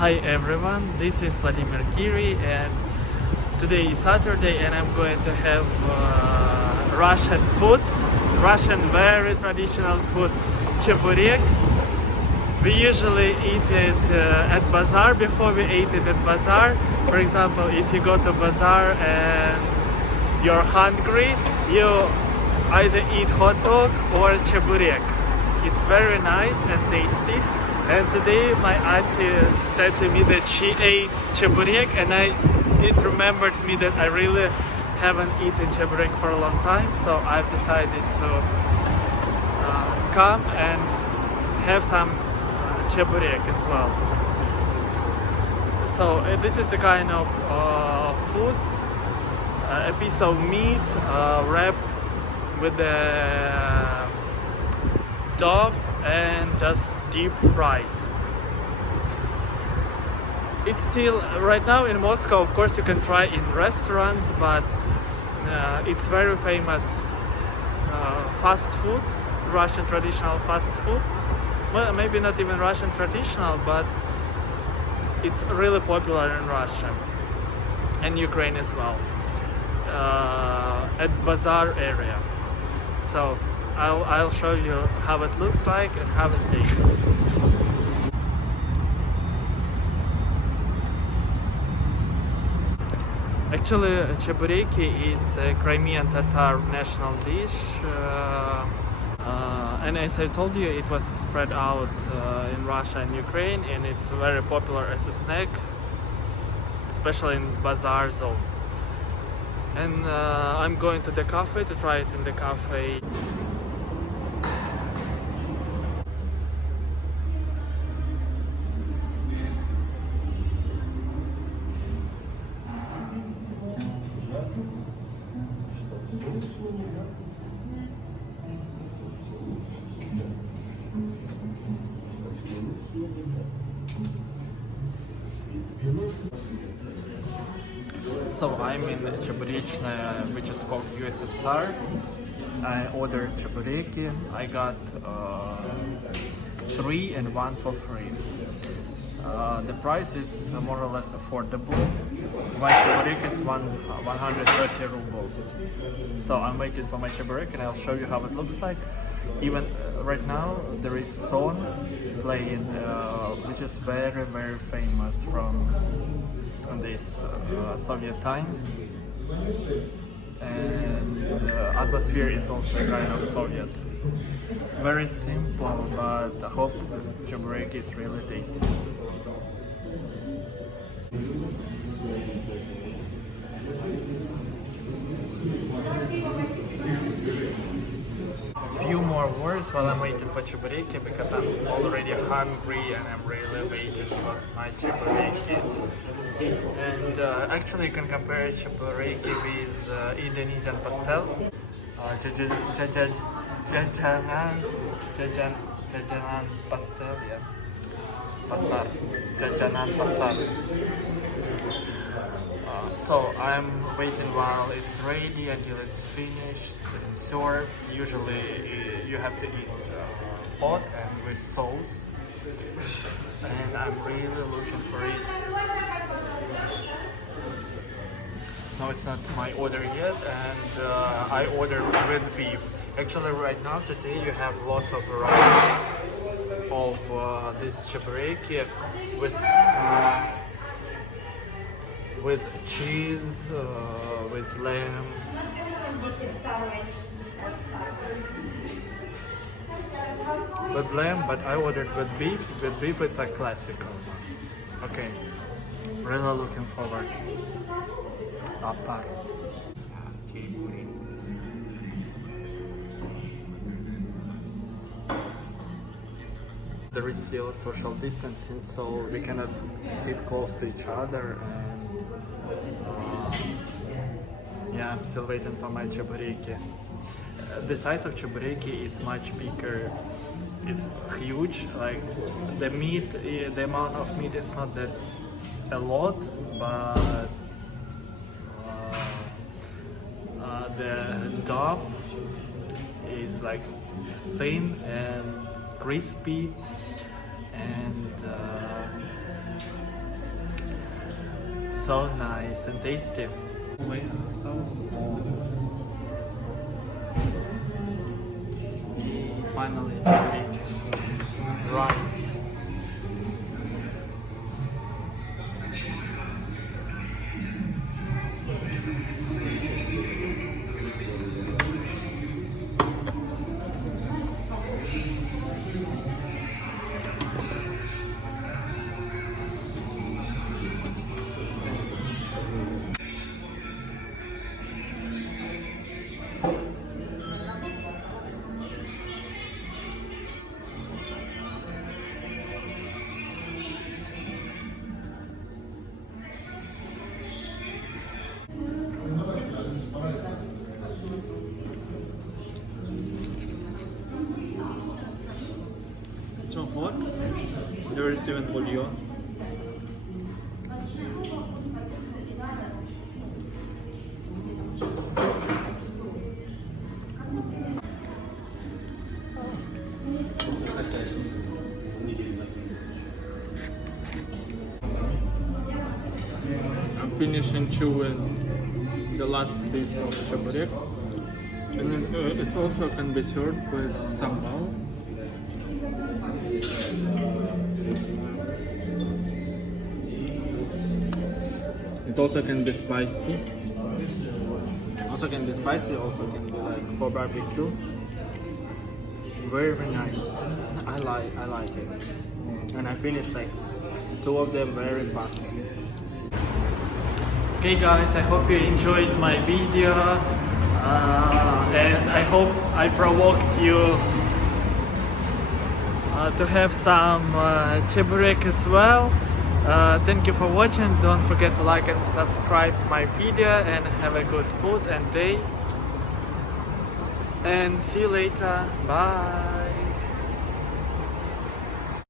Hi everyone, this is Vladimir KIRI and today is Saturday and I'm going to have Russian food, Russian very traditional food, Чебурек. We usually eat it at Bazar before we ate it at Bazar. For example, if you go to Bazar and you're hungry, you either eat hot dog or Чебурек. It's very nice and tasty. And today my auntie said to me that she ate Chebурek and it remembered me that I really haven't eaten Chebурek for a long time, so I've decided to come and have some Chebурek as well. So this is a kind of food, a piece of meat wrapped with the dough and just deep fried. It's still right now in Moscow. Of course, you can try in restaurants, but it's very famous fast food, Russian traditional fast food. Well, maybe not even Russian traditional, but it's really popular in Russia and Ukraine as well, at Bazar area. So I'll show you how it looks like and how it tastes. Actually, Chevureki is a Crimea-Tatar national dish, and as I told you, it was spread out in Russia and Ukraine, and it's very popular as a snack, especially in Bazar zone. And I'm going to the cafe to try it in the cafe. So I'm in Чебуречная, which is called USSR. I ordered Chevureki. I got 3 and 1 for free. The price is more or less affordable. My Chevureki is 130 rubles. So I'm waiting for my Chevureki and I'll show you how it looks like. Even right now there is song playing, which is very famous from these Soviet times, and atmosphere is also kind of Soviet. Very simple, but I hope Chebureki is really tasty. Few more words while I'm waiting for Chebureki because I'm already hungry and I'm really waiting for my Chebureki. And actually you can compare Chebureki with Indonesian Pastel, jajanan Pastel, yeah, Pasar, jajanan Pasar. So I'm waiting while it's ready until it's finished and served. Usually you have to eat hot and with sauce, and I'm really looking for it. No, it's not my order yet, and I ordered with beef. Actually right now today you have lots of varieties of this Chebureki with cheese, with lamb. With lamb, but I ordered with beef. With beef, it's a classical one. Okay, really looking forward. Apart. There is still social distancing, so we cannot sit close to each other, and yeah, I'm still waiting for my Chebureki. The size of Chebureki is much bigger. It's huge. Like the meat, the amount of meat is not that a lot, but the dough is like thin and crispy, and so nice and tasty. Finally, Chevureki arrived. Çok hot. There is even oluyor. I'm finishing chewing the last piece of Chebурek, and then, it also can be served with sambal. It also can be spicy. Also can be like for barbecue. Very nice. I like it. And I finished like 2 of them very fast. Okay guys, I hope you enjoyed my video, and I hope I provoked you to have some Chevureki as well. Thank you for watching. Don't forget to like and subscribe my video, and have a good food and day, and see you later. Bye.